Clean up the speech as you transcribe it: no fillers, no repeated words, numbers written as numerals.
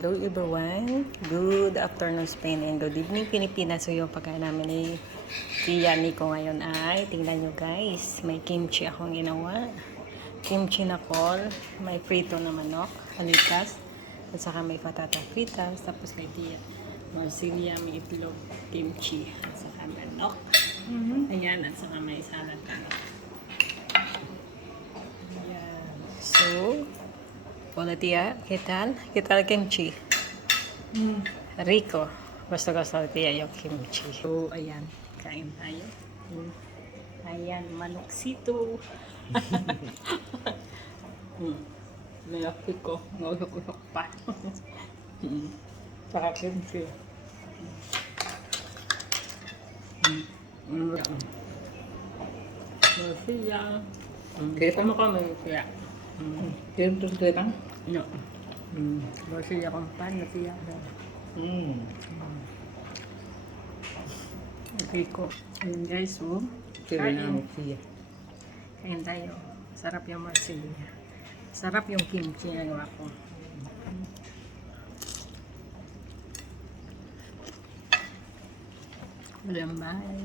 Hello everyone, good afternoon Spain and good evening Pilipinas. So yung pagkain namin ni Tia Nico ngayon ay, tingnan nyo guys, may kimchi akong ginawa. Kimchi na kol, may prito na manok, alitas, at saka may patata fritas, tapos kay Tia, marsilya, may itlog, kimchi, at saka manok. Ayan, at saka may salad na. Ayan. So, hola tía, ¿qué tal? ¿Qué tal kimchi? Rico. Gusto ko tía yung kimchi. So, ayan. Kain tayo. Ayan, manoksito. Nayakit ko. Ngayok-uyok pa. Saka kimchi. Masaya. Kita mo kami siya. Tiyan terus kita. No. Masaya kong pan, masaya ko. Rico. Ayan guys, oh. Kain siya. Kain tayo. Sarap yung marsilya. Sarap yung kimchi na gawa ko. Walang bahay.